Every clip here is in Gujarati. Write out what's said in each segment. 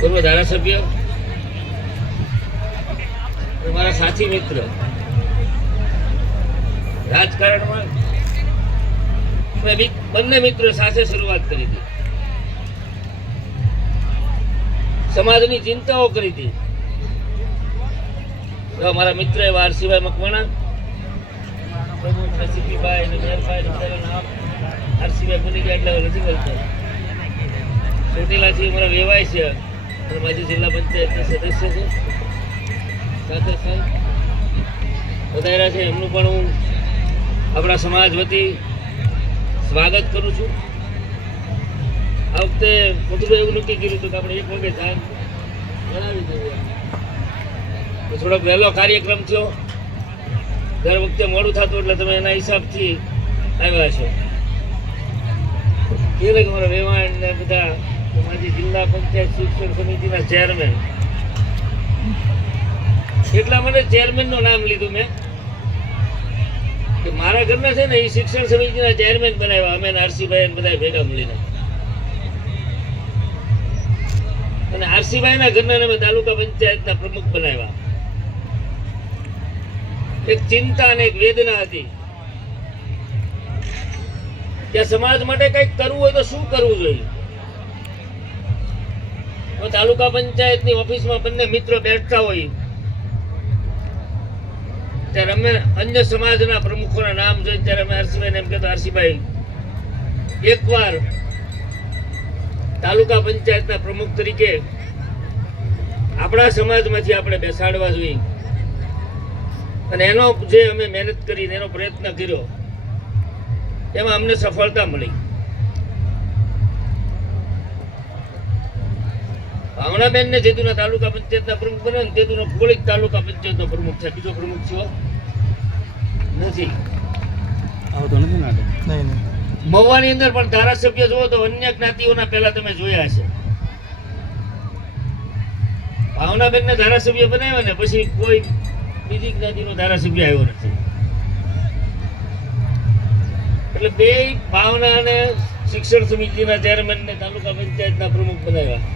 પૂર્વ ધારાસભ્ય મારા સાથી મિત્ર. રાજકારણમાં બંને મિત્રો સાથે શરૂઆત કરી હતી. સમાજની ચિંતાઓ કરી હતી. મારા મિત્ર એવા આરસીભાઈ મકવાણા નસીબીભાઈ અને મેરભાઈ ને બધાના નામ આરસીભાઈ ભૂલી ગયા એટલે નથી બોલતો. ચોટીલાથી અમારા વેવાય છે. અને માજી જિલ્લા પંચાયતના સદસ્ય છે. સાથે સંત વધાર્યા છે એમનું પણ હું આપણા સમાજ વતી સ્વાગત કરું છું. આ વખતે મોટું એવું નક્કી કર્યું હતું કે આપણે એક વખતે ધાન જણાવી દઈએ થોડોક વહેલો કાર્યક્રમ થયો. દર વખતે મોડું થતું એટલે તમે એના હિસાબથી આવ્યા છો. એ કે મારા વેવાણ ને બધા માજી જિલ્લા પંચાયત શિક્ષણ સમિતિના ચેરમેન એટલા માટે ચેરમેનનું નામ લીધું મેં. કે મારા ઘરના છે ને એ શિક્ષણ સમિતિના ચેરમેન બનાવ્યા. અમે આરસીભાઈ બધા ભેગા મળીને. અને આરસીભાઈના ઘરના અમે તાલુકા પંચાયતના પ્રમુખ બનાવ્યા. એક ચિંતા અને એક વેદના હતી. કે સમાજ માટે કંઈક કરવું હોય તો શું કરવું જોઈએ? તો તાલુકા પંચાયતની ઓફિસમાં બંને મિત્રો બેઠતા હોય. ત્યારે અમે અન્ય સમાજના પ્રમુખોના નામ જોઈને ત્યારે અમે હર્ષભાઈને એમ કહેતો, હર્ષિભાઈ, એકવાર તાલુકા પંચાયતના પ્રમુખ તરીકે આપણા સમાજમાંથી આપણે બેસાડવા જોઈએ. અને એનો જે અમે મહેનત કરીને એનો પ્રયત્ન કર્યો, એમાં અમને સફળતા મળી. ભાવનાબેન ને જેતુના તાલુકા પંચાયતના પ્રમુખ બને ને તેતુનો કોળીક તાલુકા પંચાયતનો પ્રમુખ છે. બીજો પ્રમુખ થયો નથી. આવતો નથી નાટક નહીં નહીં. મહુવાની અંદર પણ ધારાસભ્ય જુઓ તો અન્ય જ્ઞાતિઓના પહેલા તમે જોયા છે ભાવનાબેન ને ધારાસભ્ય બનાવ્યા ને પછી કોઈ બીજી જ્ઞાતિનો ધારાસભ્ય આવ્યો નથી. એટલે બે ભાવના અને શિક્ષણ સમિતિના ચેરમેન ને તાલુકા પંચાયતના પ્રમુખ બનાવ્યા.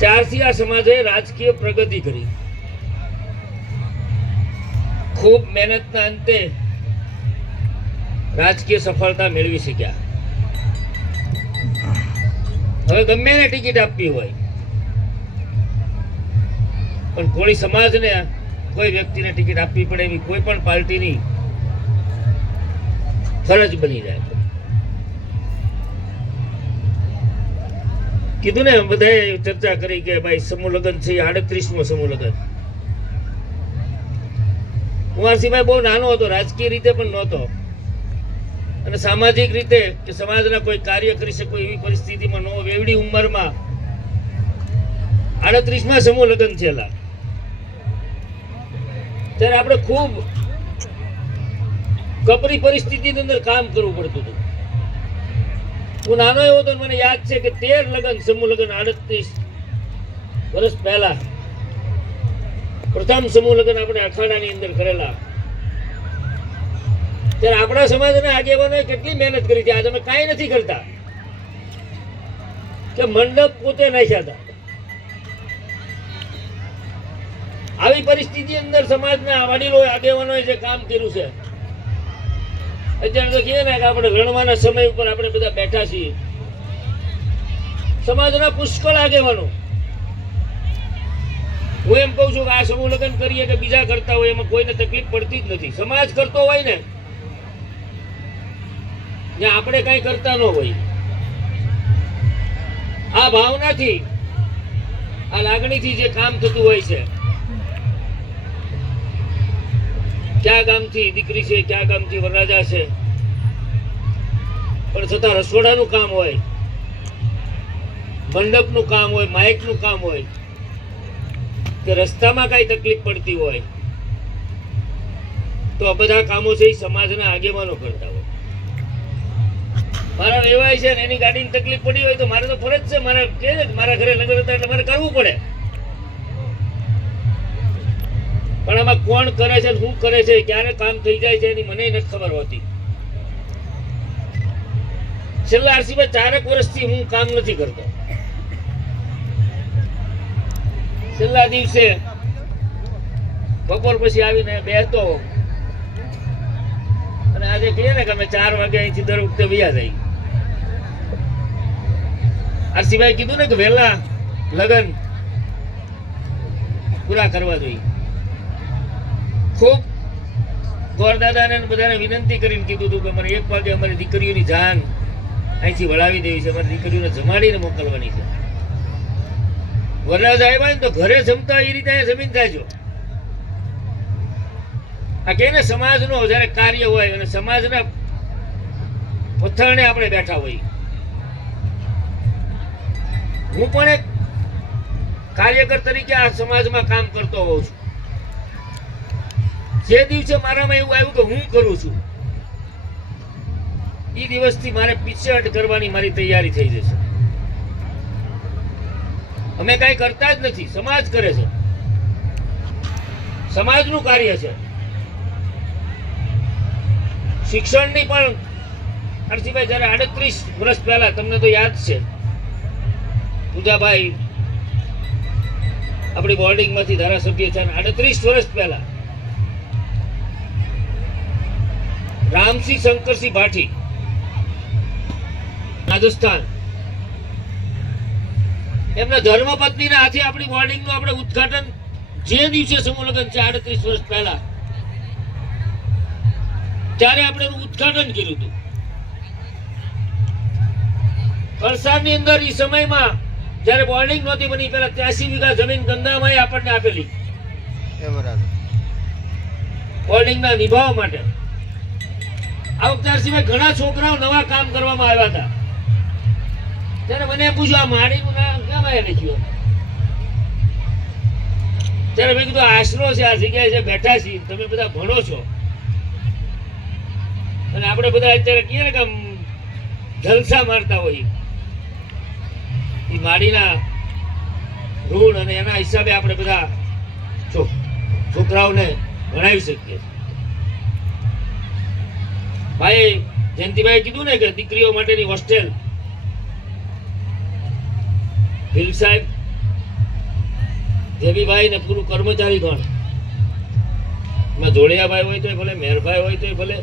ચારથી આ સમાજે રાજકીય પ્રગતિ કરી. ખૂબ મહેનતના અંતે રાજકીય સફળતા મેળવી શક્યા. હવે ગમે એને ટિકિટ આપવી હોય, પણ કોળી સમાજને કોઈ વ્યક્તિને ટિકિટ આપવી પડે એવી કોઈ પણ પાર્ટીની ફરજ બની જાય. કીધું ને બધાએ ચર્ચા કરી કે ભાઈ સમૂહ લગ્ન છે આડત્રીસમો સમૂહ લગ્ન. કુંવરસિંહભાઈ બહુ નાનો હતો, રાજકીય રીતે પણ નહોતો. અને સામાજિક રીતે કે સમાજના કોઈ કાર્ય કરી શકો એવી પરિસ્થિતિમાં નો વેવડી ઉંમરમાં આડત્રીસમાં સમૂહ લગ્ન થયેલા. ત્યારે આપણે ખૂબ કપરી પરિસ્થિતિની અંદર કામ કરવું પડતું હતું. હું નાનો એવો તો મને યાદ છે કે તેર લગ્ન, સમૂહ લગ્ન આડત્રીસ વર્ષ પહેલા પ્રથમ સમૂહ લગ્ન આપણે અખાડાની અંદર કરેલા. ત્યારે આપણા સમાજના આગેવાનોએ કેટલી મહેનત કરી હતી આજે અમે કાંઈ નથી કરતા. કે મંડપ પોતે નાખ્યા હતા. આવી પરિસ્થિતિ અંદર સમાજના વડીલો, આગેવાનોએ જે કામ કર્યું છે અત્યારે તો કહીએ ને કે આપણે રણવાના સમય ઉપર આપણે બધા બેઠા છીએ. સમાજના પુષ્કળ આગેવાનો. હું એમ કહું છું કે આ સમૂહ લગ્ન કરીએ કે બીજા કરતા હોય એમાં કોઈને તકલીફ પડતી જ નથી. સમાજ કરતો હોય ને, જ્યાં આપણે કઈ કરતા ન હોય. આ ભાવનાથી, આ લાગણીથી જે કામ થતું હોય છે ક્યાં ગામથી દીકરી છે, ક્યાં ગામથી વરરાજા છે? પણ છતાં રસોડાનું કામ હોય, મંડપનું કામ હોય, માઇકનું કામ હોય, કે રસ્તામાં કાંઈ તકલીફ પડતી હોય, તો આ બધા કામો છે એ સમાજના આગેવાનો કરતા હોય. મારા વેવાય છે ને એની ગાડીની તકલીફ પડી હોય તો મારે તો ફરજ છે, મારે કે મારા ઘરે લગ્ન હતા એટલે મારે કરવું પડે. પણ આમાં કોણ કરે છે, શું કરે છે, ક્યારે કામ થઈ જાય છે એની મને નથી ખબર હોતી. છેલ્લા આરસીમાં ચારેક વર્ષથી હું કામ નથી કરતો. છેલ્લા દિવસે બપોર પછી આવીને બેસતો અને આજે કહીએ ને કે અમે ચાર વાગે અહીંથી દર વખતે વ્યા જઈએ આરસીભાઈ કીધું ને કે વહેલા લગન પૂરા કરવા જોઈએ. ખૂબ ગોરદાદાને બધાને વિનંતી કરીને કીધું હતું કે મને એક વાગે અમારી દીકરીઓની જાન અહીંથી વળાવી દેવી છે. અમારી દીકરીઓને જમાડીને મોકલવાની છે. વરરાજ આવ્યા ને તો ઘરે જમતા એ રીતે અહીંયા જમીન થાય આ કે ને સમાજનો જ્યારે કાર્ય હોય અને સમાજના પથ્થરને આપણે બેઠા હોઈએ હું પણ એક કાર્યકર તરીકે આ સમાજમાં કામ કરતો હોઉં છું. જે દિવસે મારામાં એવું આવ્યું કે હું કરું છું એ દિવસથી મારે પીછેહટ કરવાની મારી તૈયારી થઈ જશે. અમે કાંઈ કરતા જ નથી, સમાજ કરે છે. સમાજનું કાર્ય છે. શિક્ષણની પણ હર્ષિભાઈ જ્યારે આડત્રીસ વર્ષ પહેલા, તમને તો યાદ છે. પૂજાભાઈ આપણી બોર્ડિંગમાંથી ધારાસભ્ય છે આડત્રીસ વર્ષ પહેલા રામસિંહ શંકરસિંહ ભાટી રાજસ્થાન. એમના ધર્મપત્નીના હાથે આપણી બોર્ડિંગનું આપણે ઉદઘાટન જે દિવસે સમૂહ છે આડત્રીસ વર્ષ પહેલા. ત્યારે આપણે એનું ઉદ્ઘાટન કર્યું હતું. વલસાડની અંદર એ સમયમાં જ્યારે બોર્ડિંગ નહોતી બની પેલા ત્યાસી વીઘા જમીન ગંદામાં આપણને આપેલી. બોર્ડિંગના નિભાવવા માટે. આ વખતે સિવાય ઘણા છોકરાઓ નવા કામ કરવામાં આવ્યા હતા. ત્યારે મને પૂછ્યું, આ કેમ આવ્યા લખ્યું ત્યારે મેં કીધું, આશરો છે, આ જગ્યાએ છે બેઠા છીએ, તમે બધા ભણો છો. અને આપણે બધા અત્યારે કહીએ ને કે જલસા મારતા હોઈએ. એ માડીના ઋણ અને એના હિસાબે આપણે બધા છોકરાઓને ભણાવી શકીએ. ભાઈ જયંતિભાઈ કીધું ને કે દીકરીઓ માટેની હોસ્ટેલ ભીલ સાહેબ, દેવીભાઈ ને પૂરું કર્મચારી ગણ. એમાં જોડિયાભાઈ હોય તોય ભલે, મેરભાઈ હોય તોય ભલે,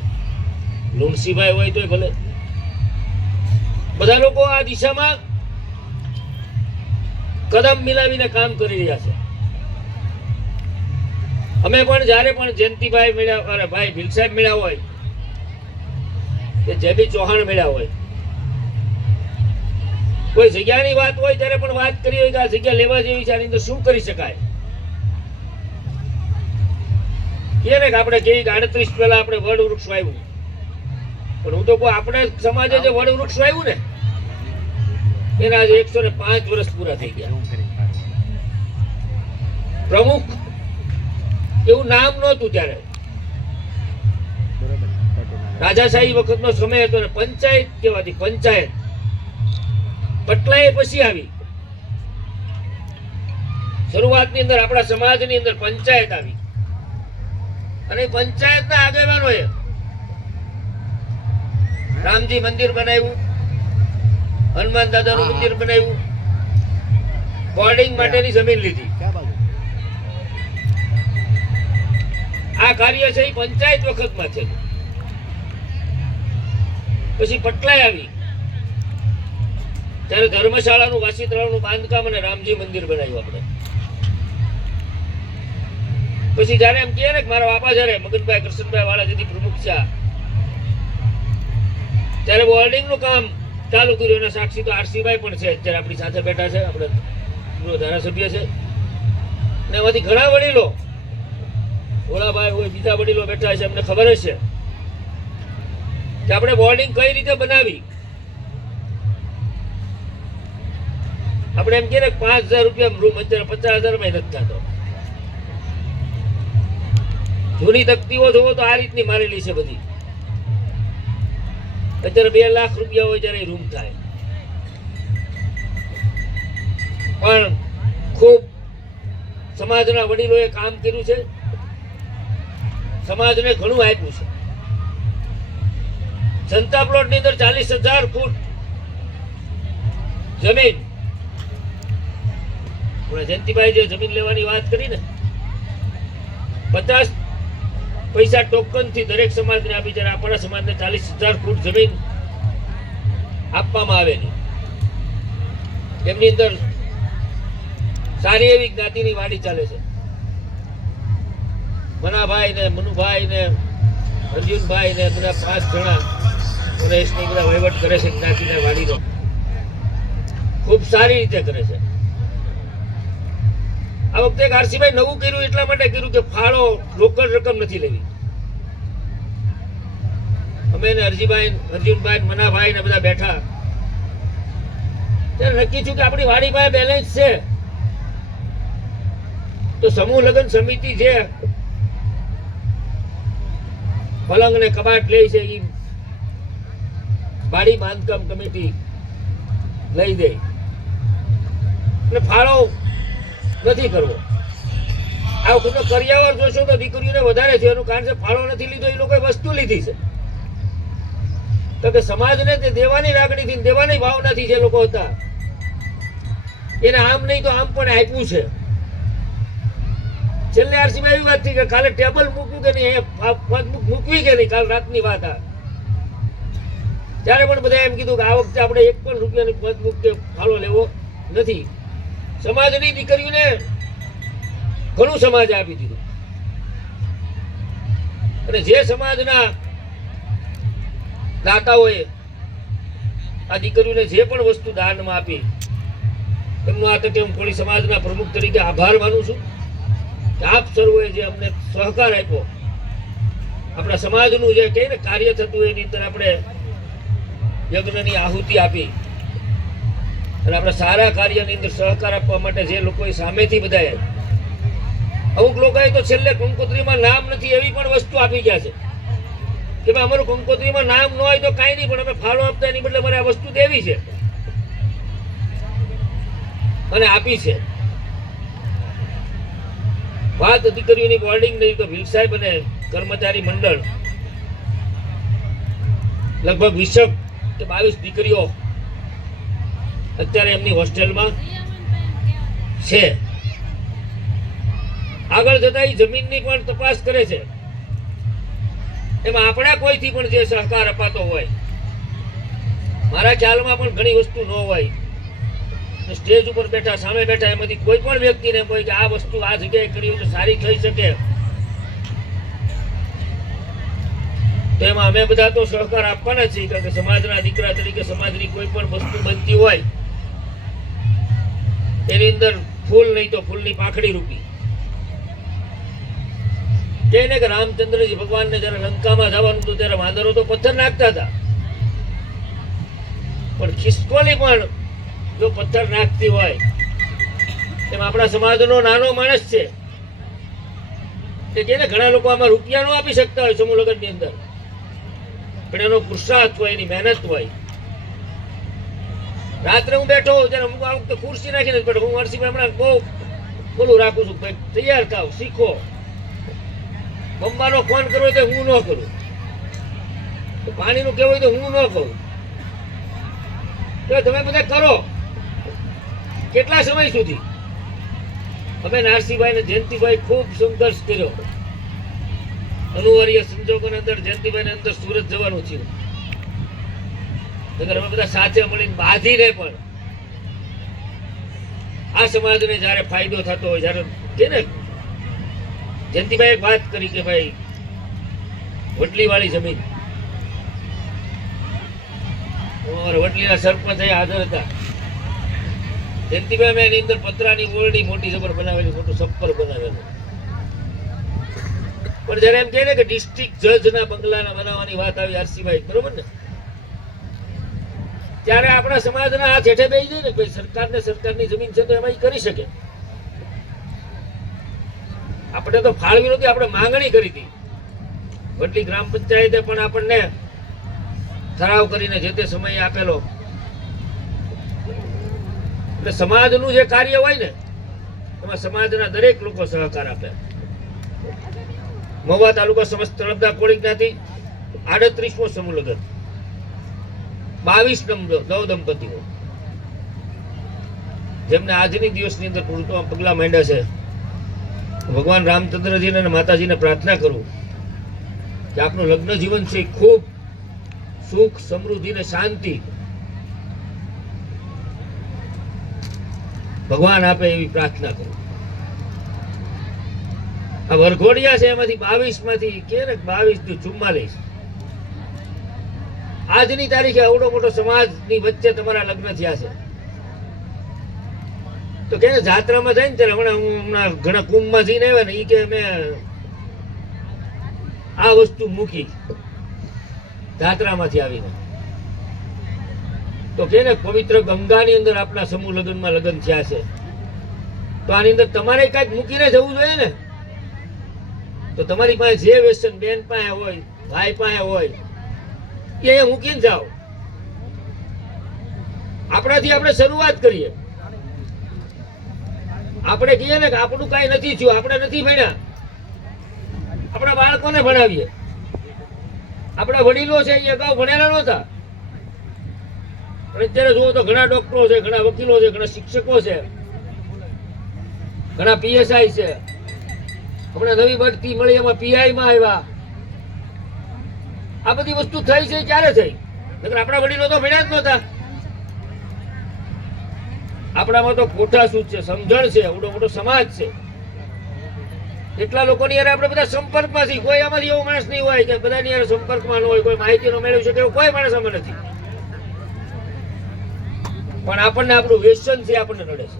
લુણસીભાઈ હોય તોય ભલે. બધા લોકો આ દિશામાં કદમ મિલાવીને કામ કરી રહ્યા છે. અમે પણ જ્યારે પણ જયંતિભાઈ મળ્યા, અરે ભાઈ ભીલ સાહેબ મળ્યા હોય કે જે બી ચૌહાણ મળ્યા હોય. કોઈ જગ્યાની વાત હોય ત્યારે પણ વાત કરી હોય કે આ જગ્યા લેવા જેવી છે, આની અંદર શું કરી શકાય? કે ને કે આપણે કેવી આડત્રીસ પહેલા આપણે વડ વૃક્ષ વાવ્યું. પણ હું તો કહું આપણે સમાજે જે વડ વૃક્ષ વાવ્યું ને, એના આજે એકસો ને પાંચ વર્ષ પૂરા થઈ ગયા. પ્રમુખ એવું નામ નહોતું ત્યારે. રાજાશાહી વખતનો સમય હતો ને પંચાયત કહેવાતી પંચાયત. પટલાએ પછી આવી. શરૂઆતની અંદર આપણા સમાજની અંદર પંચાયત આવી. અને એ પંચાયતના આગેવાનોએ રામજી મંદિર બનાવ્યું હનુમાન દાદાનું મંદિર બનાવ્યું બોર્ડિંગ માટેની જમીન લીધી. આ કાર્ય છે એ પંચાયત વખતમાં છે પછી પટલાય આવી. ત્યારે ધર્મશાળાનું વાસી તળાવનું બાંધકામ અને રામજી મંદિર બનાવ્યું આપણે. પછી જ્યારે એમ કહે ને કે મારા બાપા જ્યારે મગનભાઈ કૃષ્ણભાઈ વાળા જેથી પ્રમુખ છે ત્યારે બોર્ડિંગનું કામ ચાલુ કર્યું. અને સાક્ષી તો આરસીભાઈ પણ છે. અત્યારે આપણી સાથે બેઠા છે. આપણે ધારાસભ્ય છે. ને એમાંથી ઘણા વડીલો, ભોળાભાઈ હોય, બીજા વડીલો બેઠા છે. અમને ખબર જ છે કે આપણે બોર્ડિંગ કઈ રીતે બનાવી? આપણે એમ કહીએ ને પાંચ હજાર રૂપિયા રૂમ અત્યારે પચાસ હજારમાં નથી થતો. જૂની તકતીઓ જોવો તો આ રીતની મારેલી છે બધી. અત્યારે બે લાખ રૂપિયા હોય ત્યારે રૂમ થાય. પણ ખૂબ સમાજના વડીલોએ કામ કર્યું છે. સમાજને ઘણું આપ્યું છે. જનતા પ્લોટની અંદર ચાલીસ હજાર ફૂટ જમીન. જયંતિભાઈ જે જમીન લેવાની વાત કરી ને પચાસ પૈસા ટોકનથી દરેક સમાજને આપી જ્યારે આપણા સમાજને ચાલીસ હજાર ફૂટ જમીન આપવામાં આવેલી. એમની અંદર સારી એવી જ્ઞાતિની વાડી ચાલે છે. મનાભાઈ ને મનુભાઈ ને અર્જુનભાઈ ને બધા પાંચ જણા ગણેશની બધા વહીવટ કરે છે, જ્ઞાતિના વાડીનો ખૂબ સારી રીતે કરે છે. આ વખતે આરસીભાઈ નવું કર્યું એટલા માટે કર્યું કે ફાળો લોકલ રકમ નથી લેવી. અમે ને અરજીભાઈ, અર્જુનભાઈ, મનાભાઈ ને બધા બેઠા. ત્યારે નક્કી છું કે આપણી વાડી પાસે બેલેન્સ છે. તો સમૂહ લગ્ન સમિતિ છે. પલંગ ને કબાટ લે છે એ વાડી બાંધકામ કમિટી લઈ દે. એટલે ફાળો નથી કરવો. આ વખતે કરિયાવર જોશો તો દીકરીઓને વધારે છે. એનું કારણ છે ફાળો નથી લીધો, એ લોકોએ વસ્તુ લીધી છે. તો કે સમાજને તે દેવાની લાગણીથી દેવાની ભાવનાથી જે લોકો હતા, એને આમ નહીં તો આમ પણ આપ્યું છે. છેલ્લે આરસીમાં એવી વાત થઈ કે કાલે ટેબલ મૂક્યું કે નહીં? એ મૂકવી કે નહીં? કાલ રાતની વાત આ. ત્યારે પણ બધા એમ કીધું કે આ વખતે આપણે એક પણ રૂપિયાની પદ મૂક કે ફાળો લેવો નથી. સમાજની દીકરીઓને ઘણું સમાજ આપી દીધું. અને જે સમાજના દાતાઓએ આ દીકરીઓને જે પણ વસ્તુ દાનમાં આપી, એમનો આ તકે હું કોળી સમાજના પ્રમુખ તરીકે આભાર માનું છું કે આપ સર્વોએ જે અમને સહકાર આપ્યો, આપણા સમાજનું જે કહે ને કાર્ય થતું એની અંદર આપણે યજ્ઞની આહુતિ આપી. અને આપણા સારા કાર્યની અંદર સહકાર આપવા માટે જે લોકોએ સામેથી બધાએ, અમુક લોકોએ તો છેલ્લે કંકોત્રીમાં નામ નથી એવી પણ વસ્તુ આપી ગયા છે. કે ભાઈ અમારું કંકોત્રીમાં નામ ન હોય તો કાંઈ નહીં, પણ અમે ફાળો આપતા એની બદલે મારે આ વસ્તુ દેવી છે. અને આપી છે. વાત દીકરીઓની બોર્ડિંગ નહીં તો ભીલ સાહેબ અને કર્મચારી મંડળ. લગભગ વીસક કે બાવીસ દીકરીઓ અત્યારે એમની હોસ્ટેલમાં છે. આગળ જતા એ જમીનની પણ તપાસ કરે છે. એમાં આપણા કોઈથી પણ જે સહકાર અપાતો હોય, મારા ખ્યાલમાં પણ ઘણી વસ્તુ ન હોય. સ્ટેજ ઉપર બેઠા, સામે બેઠા એમાંથી કોઈ પણ વ્યક્તિને હોય કે આ વસ્તુ આ જગ્યાએ કરી સારી થઈ શકે. તો એમાં અમે બધા તો સહકાર આપવાના છીએ, કારણ કે સમાજના દીકરા તરીકે સમાજની કોઈ પણ વસ્તુ બનતી હોય, એની અંદર ફૂલ નહીં તો ફૂલની પાખડી રૂપી. તેને કે રામચંદ્રજી ભગવાનને જ્યારે લંકામાં જવાનું હતું ત્યારે વાંદરો તો પથ્થર નાખતા હતા. પણ ખિસકોલી પણ જો પથ્થર નાખતી હોય, એમ આપણા સમાજનો નાનો માણસ છે, કે જેને ઘણા લોકો આમાં રૂપિયા નો આપી શકતા હોય સમૂહ લગ્નની અંદર. પણ એનો પુરુષાર્થ હોય, એની મહેનત હોય. રાત્રે હું બેઠો હોઉં ત્યારે અમુક વખતે ખુરશી નાખીને બેઠો હું હર્ષિભાઈ હમણાં બહુ બોલું રાખું છું, ભાઈ, તૈયાર થાવ, શીખો. મમ્માનો ફોન કરવો હોય તો હું ન કરું. પાણીનું કહેવું હોય તો હું ન કહું. તો તમે બધા કરો. કેટલા સમય સુધી? અમે નારસીભાઈ ને જયંતિભાઈ ખૂબ સંઘર્ષ કર્યો. અનિવાર્ય સંજોગોની અંદર જયંતિભાઈ અંદર સુરત જવાનું થયું. નગર અમે બધા સાથે મળીને બાંધીને પણ આ સમાજને જ્યારે ફાયદો થતો હોય, જ્યારે કે ને? જયંતિભાઈ એક વાત કરી કે ભાઈ વટલી વાળી જમીન વટલીના સરપંચ અહીંયા હાજર હતા. જયંતિભાઈ મેં એની અંદર પતરાની ઓરડી મોટી જબર બનાવેલી, મોટું સપ્પર બનાવેલું. પણ જ્યારે એમ કહે ને કે ડિસ્ટ્રિક્ટ જજના બંગલાના બનાવવાની વાત આવી આરસીભાઈ બરોબર ને? ત્યારે આપણા સમાજના હાથ હેઠે બેસી જાય ને ભાઈ સરકારને સરકારની જમીન છે તો એમાં કરી શકે. આપણે તો ફાળવી નહોતી આપણે માંગણી કરી હતી. વડલી ગ્રામ પંચાયતે પણ આપણને ઠરાવ કરીને જે તે સમયે આપેલો. એટલે સમાજનું જે કાર્ય હોય ને, એમાં સમાજના દરેક લોકો સહકાર આપે. મહુવા તાલુકા સમસ્ત તળપદા કોળી જ્ઞાતિ, આડત્રીસમો સમૂહ લગ્ન. બાવીસ નવ દંપતીઓ. જેમને આજની દિવસની અંદર પૂરતો પગલાં માંડ્યા છે. ભગવાન રામચંદ્રજીને અને માતાજીને પ્રાર્થના કરું કે આપનું લગ્ન જીવન છે ખૂબ સુખ, સમૃદ્ધિ ને શાંતિ. ભગવાન આપે એવી પ્રાર્થના કરું. આ વરઘોડિયા છે એમાંથી બાવીસમાંથી કે બાવીસથી ચુમ્માલીસ. આજની તારીખે અવડો મોટો સમાજની વચ્ચે તમારા લગ્ન થયા છે. તો કે જાત્રામાં જાય ને ત્યારે હમણાં હું હમણાં ઘણા કુંભમાં જઈને આવ્યા ને એ કે મેં આ વસ્તુ મૂકી જાત્રામાંથી આવીને. તો કે ને પવિત્ર ગંગાની અંદર આપણા સમૂહ લગ્નમાં લગ્ન થયા છે. તો આની અંદર તમારે કાંઈક મૂકીને જવું જોઈએ ને? તો તમારી પાસે જે વ્યસન બેન પાસે હોય, ભાઈ પાસે હોય, એ મૂકીને જાઓ આપણાથી આપણે શરૂઆત કરીએ. આપણે કહીએ ને કે આપણું કાંઈ નથી થયું, આપણે નથી ભણ્યા. આપણા બાળકોને ભણાવીએ. આપણા વડીલો છે એ અગાઉ ભણેલા નહોતા. અત્યારે જુઓ તો ઘણા ડોક્ટરો છે, ઘણા વકીલો છે, ઘણા શિક્ષકો છે, ઘણા પીએસઆઈ છે. હમણાં નવી બઢતી મળી એમાં પીઆઈમાં આવ્યા. આ બધી વસ્તુ થઈ છે, ક્યારે થઈ? નકર આપણા વડીલો તો ભણ્યા જ નહોતા. આપણામાં તો કોઠા છે, સમજણ છે એવડો મોટો સમાજ છે. એટલા લોકોની યાર આપણે બધા સંપર્કમાં છીએ કોઈ આમાંથી એવો માણસ નહીં હોય કે બધાની યાર સંપર્કમાં ન હોય, કોઈ માહિતીનો મેળવી શકે એવો કોઈ માણસ અમે નથી. પણ આપણને આપણું વ્યસન છે આપણને નડે છે.